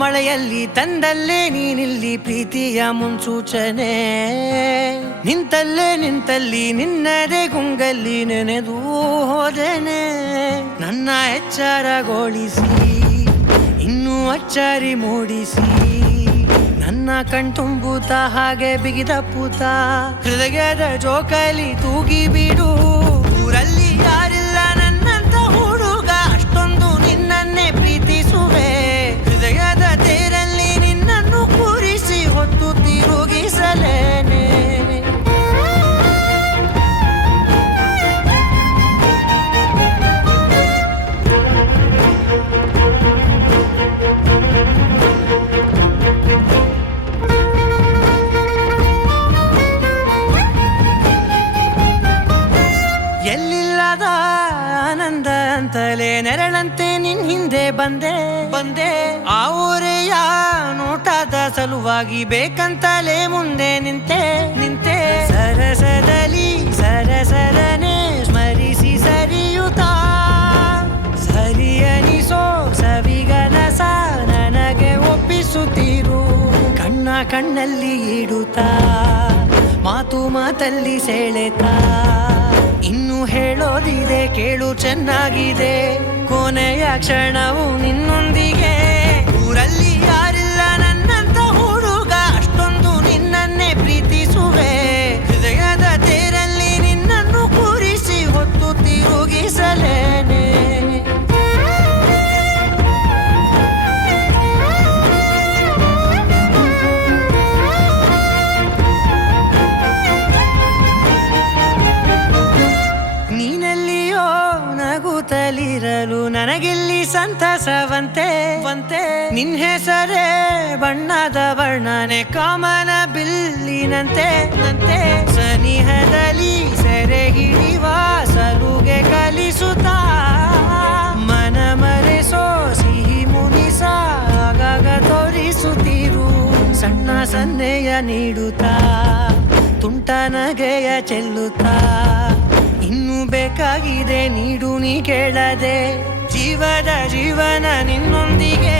ಮಳೆಯಲ್ಲಿ ತಂದಲ್ಲೇ ನೀನಿಲ್ಲಿ ಪ್ರೀತಿಯ ಮುನ್ಸೂಚನೆ ನಿಂತಲ್ಲಿ ನಿನ್ನದೇ ಗುಂಗಲ್ಲಿ ನೆನೆದು ಹೋದೆನೆ ನನ್ನ ಎಚ್ಚರಗೊಳಿಸಿ ಇನ್ನೂ ಅಚ್ಚರಿ ಮೂಡಿಸಿ ನನ್ನ ಕಣ್ತುಂಬುತ್ತ ಹಾಗೆ ಬಿಗಿದ ಪೂತ ಹೃದಯದ ಜೋಕಾಲಿ ತೂಗಿ ಬಿಡು ಊರಲ್ಲಿ ಯಾರಿಲ್ಲ ನನ್ನಂತ ಹುಡುಗ ಅಷ್ಟೊಂದು ನಿನ್ನನ್ನೇ ಪ್ರೀತಿಸುವೆ ಹೃದಯದ ತೇರಲ್ಲಿ ನಿನ್ನನ್ನು ಕೂರಿಸಿ ಹೊತ್ತು ತಿರುಗಿಸಲೇನೆ ಎಲ್ಲಿಲ್ಲದ ಆನಂದ ಅಂತಲೇ ನೆರಳಂತೆ ನಿನ್ ಹಿಂದೆ ಬಂದೆ ಆ ಊರೆಯ ನೋಟದ ಸಲುವಾಗಿ ಬೇಕಂತಲೇ ಮುಂದೆ ನಿಂತೆ ಸರಸದಲ್ಲಿ ಸರಸರನೆ ಸ್ಮರಿಸಿ ಸರಿಯುತ್ತಾ ಸರಿಯನಿಸೋ ಸವಿಗನಸ ನನಗೆ ಒಪ್ಪಿಸುತ್ತೀರು ಕಣ್ಣಲ್ಲಿ ಇಡುತ್ತಾ ಮಾತಲ್ಲಿ ಸೆಳೆತಾ ಇನ್ನು ಹೇಳೋದಿದೆ ಕೇಳು ಚೆನ್ನಾಗಿದೆ ಕೊನೆಯ ಕ್ಷಣವು ನಿನ್ನೊಂದಿಗೆ ಊರಲ್ಲಿ ಯಾರಿಲ್ಲ ನನ್ನಂತ ಹುಡುಗ ಅಷ್ಟೊಂದು ನಿನ್ನನ್ನೇ ಪ್ರೀತಿಸುವೆ ಹೃದಯದ ತೇರಲ್ಲಿ ನಿನ್ನನ್ನು ಕೂರಿಸಿ ಹೊತ್ತು ತಿರುಗಿಸಲೇನೆ ನಗುತ್ತಲಿರಲು ನನಗಿಲ್ಲಿ ಸಂತಸವಂತೆ ನಿನ್ ಹೆಸರೇ ಬಣ್ಣದ ವರ್ಣನೆ ಕಾಮನ ಬಿಲ್ಲಿನಂತೆ ಸನಿಹದಲ್ಲಿ ಸೆರೆ ಹಿಡಿಯುವ ಸಲುಗೆ ಕಲಿಸುತ್ತಾ ಮನ ಮರೆಸೋ ಸಿಹಿ ಮುನಿಸ ಆಗಾಗ ತೋರಿಸುತ್ತಿರು ಸಣ್ಣ ಸನ್ನೆಯ ನೀಡುತ್ತಾ ತುಂಟ ನಗೆಯ ಚೆಲ್ಲುತ್ತಾ ಇನ್ನು ಬೇಕಾಗಿದೆ ನೀಡು ನೀ ಕೇಳದೆ ಜೀವನ ನಿನ್ನೊಂದಿಗೆ